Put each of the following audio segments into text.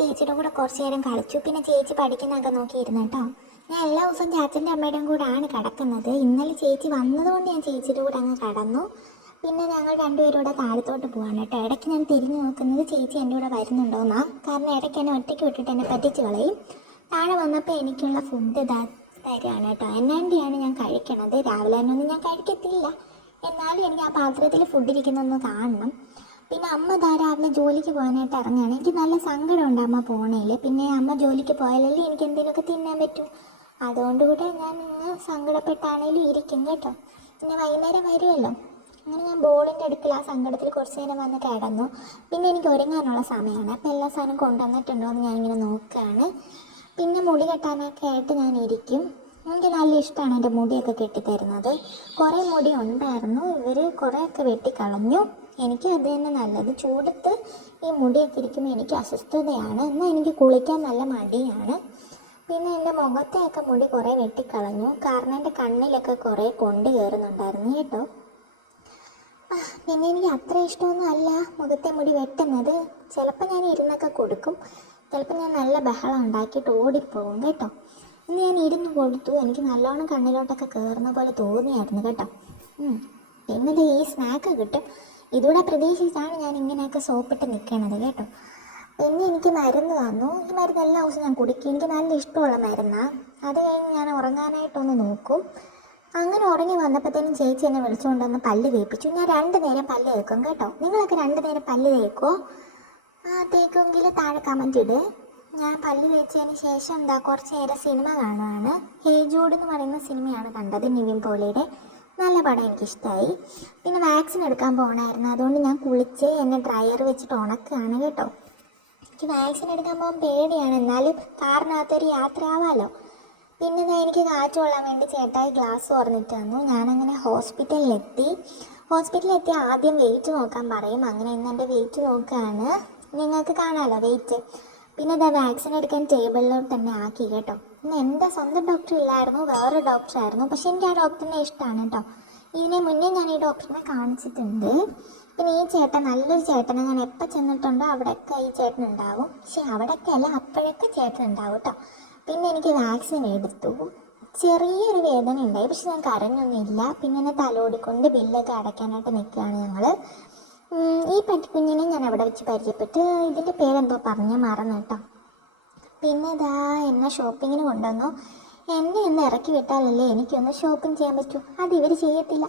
ചേച്ചിയുടെ കൂടെ കുറച്ച് നേരം കളിച്ചു. പിന്നെ ചേച്ചി പഠിക്കുന്നതൊക്കെ നോക്കിയിരുന്നു കേട്ടോ. ഞാൻ എല്ലാ ദിവസവും ചാച്ചൻ്റെ അമ്മയുടെയും കൂടെ ആണ് കിടക്കുന്നത്. ഇന്നലെ ചേച്ചി വന്നതുകൊണ്ട് ഞാൻ ചേച്ചിയുടെ കൂടെ അങ്ങ് കിടന്നു. പിന്നെ ഞങ്ങൾ രണ്ടുപേരും കൂടെ താഴത്തോട്ട് പോകാൻ കേട്ടോ. ഇടയ്ക്ക് ഞാൻ തിരിഞ്ഞു നോക്കുന്നത് ചേച്ചി എൻ്റെ കൂടെ വരുന്നുണ്ടോയെന്നാ. കാരണം ഇടയ്ക്ക് എന്നെ ഒറ്റയ്ക്ക് വിട്ടിട്ട് എന്നെ പറ്റിച്ച് കളയും. താഴെ വന്നപ്പോൾ എനിക്കുള്ള ഫുഡ് തരികയാണ് കേട്ടോ. എന്നാണ്ടിയാണ് ഞാൻ കഴിക്കണത്. രാവിലെ തന്നെ ഒന്നും ഞാൻ കഴിക്കത്തില്ല, എന്നാലും എനിക്ക് ആ പാത്രത്തിൽ ഫുഡ് ഇരിക്കുന്നൊന്ന് കാണണം. പിന്നെ അമ്മ രാവിലെ ജോലിക്ക് പോകാനായിട്ട് ഇറങ്ങുകയാണ്. എനിക്ക് നല്ല സങ്കടമുണ്ട് അമ്മ പോണേൽ. പിന്നെ അമ്മ ജോലിക്ക് പോയാലല്ലേ എനിക്ക് എന്തെങ്കിലുമൊക്കെ തിന്നാൻ പറ്റൂ. അതുകൊണ്ട് കൂടെ ഞാൻ ഇന്ന് സങ്കടപ്പെട്ടാണേലും ഇരിക്കും കേട്ടോ. പിന്നെ വൈകുന്നേരം വരുമല്ലോ. അങ്ങനെ ഞാൻ ബോളിൻ്റെ അടുക്കൽ ആ സങ്കടത്തിൽ കുറച്ച് നേരം വന്ന് കിടന്നു. പിന്നെ എനിക്ക് ഒരുങ്ങാനുള്ള സമയമാണ്. അപ്പോൾ എല്ലാ സാധനവും കൊണ്ടുവന്നിട്ടുണ്ടോ എന്ന് ഞാനിങ്ങനെ നോക്കുകയാണ്. പിന്നെ മുടി കെട്ടാനൊക്കെ ആയിട്ട് ഞാൻ ഇരിക്കും. എനിക്ക് നല്ല ഇഷ്ടമാണ് എൻ്റെ മുടിയൊക്കെ കെട്ടിത്തരുന്നത്. കുറേ മുടി ഉണ്ടായിരുന്നു, ഇവർ കുറേയൊക്കെ വെട്ടിക്കളഞ്ഞു. എനിക്ക് അത് തന്നെ നല്ലത്. ചൂടത്ത് ഈ മുടിയൊക്കെ ഇരിക്കുമ്പോൾ എനിക്ക് അസ്വസ്ഥതയാണ്. എന്നാൽ എനിക്ക് കുളിക്കാൻ നല്ല മടിയാണ്. പിന്നെ എൻ്റെ മുഖത്തെയൊക്കെ മുടി കുറേ വെട്ടിക്കളഞ്ഞു. കാരണം എൻ്റെ കണ്ണിലൊക്കെ കുറേ കൊണ്ട് കയറുന്നുണ്ടായിരുന്നു കേട്ടോ. പിന്നെ എനിക്ക് അത്ര ഇഷ്ടമൊന്നും അല്ല മുഖത്തെ മുടി വെട്ടുന്നത്. ചിലപ്പോൾ ഞാൻ ഇരുന്നൊക്കെ കൊടുക്കും, ചിലപ്പോൾ ഞാൻ നല്ല ബഹളം ഉണ്ടാക്കിയിട്ട് ഓടിപ്പോകും കേട്ടോ. ഇന്ന് ഞാൻ ഇരുന്ന് കൊടുത്തു. എനിക്ക് നല്ലോണം കണ്ണിലോട്ടൊക്കെ കയറുന്ന പോലെ തോന്നിയായിരുന്നു കേട്ടോ. പിന്നെ ഈ സ്നാക്ക് കിട്ടും, ഇതുകൂടെ പ്രതീക്ഷിച്ചാണ് ഞാൻ ഇങ്ങനെയൊക്കെ സോപ്പിട്ട് നിൽക്കണത് കേട്ടോ. പിന്നെ എനിക്ക് മരുന്ന് തന്നു. ഈ മരുന്ന് എല്ലാ ദിവസവും ഞാൻ കുടിക്കും. എനിക്ക് നല്ല ഇഷ്ടമുള്ള മരുന്നാണ്. അത് കഴിഞ്ഞ് ഞാൻ ഉറങ്ങാനായിട്ടൊന്ന് നോക്കും. അങ്ങനെ ഉറങ്ങി വന്നപ്പോഴത്തേനും ചേച്ചി എന്നെ വിളിച്ചുകൊണ്ടുവന്ന് പല്ല് തേപ്പിച്ചു. ഞാൻ 2 നേരം പല്ല് തേക്കും കേട്ടോ. നിങ്ങളൊക്കെ 2 നേരം പല്ല് തേക്കുമോ? തേക്കുമെങ്കിൽ താഴെ കമൻറ്റ് ഇട്. ഞാൻ പല്ല് തേച്ചതിന് ശേഷം കുറച്ച് നേരം സിനിമ കാണുവാണ്. ഹേ ജൂഡ് എന്ന് പറയുന്ന സിനിമയാണ് കണ്ടത്, നിവിൻ പോളിയുടെ. നല്ല പടം, എനിക്കിഷ്ടമായി. പിന്നെ വാക്സിൻ എടുക്കാൻ പോകണമായിരുന്നു, അതുകൊണ്ട് ഞാൻ കുളിച്ച് എന്നെ ഡ്രയർ വെച്ചിട്ട് ഉണക്കുകയാണ് കേട്ടോ. എനിക്ക് വാക്സിൻ എടുക്കാൻ പോകാൻ പേടിയാണ്, എന്നാലും കാറിനകത്തൊരു യാത്ര ആവാമല്ലോ. പിന്നെ എനിക്ക് കാറ്റ് കൊള്ളാൻ വേണ്ടി ചേട്ടായി ഗ്ലാസ് തുറന്നിട്ട് തന്നു. ഞാനങ്ങനെ ഹോസ്പിറ്റലിലെത്തി ആദ്യം വെയിറ്റ് നോക്കാൻ പറയും. അങ്ങനെ ഇന്ന് എൻ്റെ വെയിറ്റ് നോക്കുകയാണ്, നിങ്ങൾക്ക് കാണാമല്ലോ വെയിറ്റ്. പിന്നെ വാക്സിൻ എടുക്കാൻ ടേബിളിലോട്ട് തന്നെ ആക്കി കേട്ടോ. ഇന്ന് എൻ്റെ സ്വന്തം ഡോക്ടർ ഇല്ലായിരുന്നു, വേറൊരു ഡോക്ടറായിരുന്നു. പക്ഷെ എനിക്ക് ആ ഡോക്ടറിനെ ഇഷ്ടമാണ് കേട്ടോ. ഇതിന് മുന്നേ ഞാൻ ഈ ഡോക്ടറിനെ കാണിച്ചിട്ടുണ്ട്. പിന്നെ ഈ ചേട്ടൻ നല്ലൊരു ചേട്ടനെ, ഞാൻ എപ്പോൾ ചെന്നിട്ടുണ്ടോ അവിടെയൊക്കെ ഈ ചേട്ടൻ ഉണ്ടാവും. പക്ഷെ അവിടെയൊക്കെ അല്ല, അപ്പോഴൊക്കെ ചേട്ടൻ ഉണ്ടാവും കേട്ടോ. പിന്നെ എനിക്ക് വാക്സിൻ എടുത്തു. ചെറിയൊരു വേദന ഉണ്ടായി, പക്ഷെ ഞാൻ കരഞ്ഞൊന്നുമില്ല. പിന്നെ എന്നെ തലോടിക്കൊണ്ട് ബില്ലൊക്കെ അടയ്ക്കാനായിട്ട് നിൽക്കുകയാണ് ഞങ്ങൾ. ഈ പട്ടിക്കുഞ്ഞിനെ ഞാൻ അവിടെ വെച്ച് പരിചയപ്പെട്ട്. ഇതിൻ്റെ പേരെന്തോ പറഞ്ഞ് മറന്നു കേട്ടോ. പിന്നെ എന്നെ ഷോപ്പിങ്ങിന് കൊണ്ടുവന്നു. എന്നെ ഒന്ന് ഇറക്കി വിട്ടാലല്ലേ എനിക്കൊന്ന് ഷോപ്പിംഗ് ചെയ്യാൻ പറ്റൂ. അത് ഇവർ ചെയ്യത്തില്ല.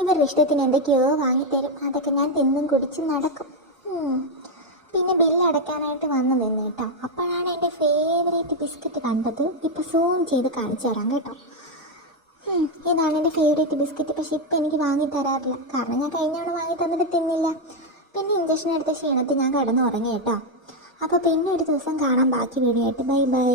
ഇവരുടെ ഇഷ്ടത്തിന് എന്തൊക്കെയോ വാങ്ങിത്തരും, അതൊക്കെ ഞാൻ തിന്നും കുടിച്ച് നടക്കും. പിന്നെ ബില്ല് അടയ്ക്കാനായിട്ട് വന്ന് നിന്ന് കേട്ടോ. അപ്പോഴാണ് എൻ്റെ ഫേവറേറ്റ് ബിസ്ക്കറ്റ് കണ്ടത്. ഇപ്പോൾ സൂം ചെയ്ത് കാണിച്ചു തരാം കേട്ടോ. ഇതാണ് എൻ്റെ ഫേവറേറ്റ് ബിസ്ക്കറ്റ്. പക്ഷെ ഇപ്പം എനിക്ക് വാങ്ങി തരാറില്ല, കാരണം ഞാൻ കഴിഞ്ഞാണ് വാങ്ങി തന്നിട്ട് തിന്നില്ല. പിന്നെ ഇഞ്ചക്ഷൻ എടുത്ത ക്ഷീണത്തിൽ ഞാൻ കിടന്നുറങ്ങി കേട്ടോ. അപ്പോൾ പിന്നെ ഒരു ദിവസം കാണാം. ബാക്കി വീഡിയോ ആയിട്ട് ബൈ ബൈ.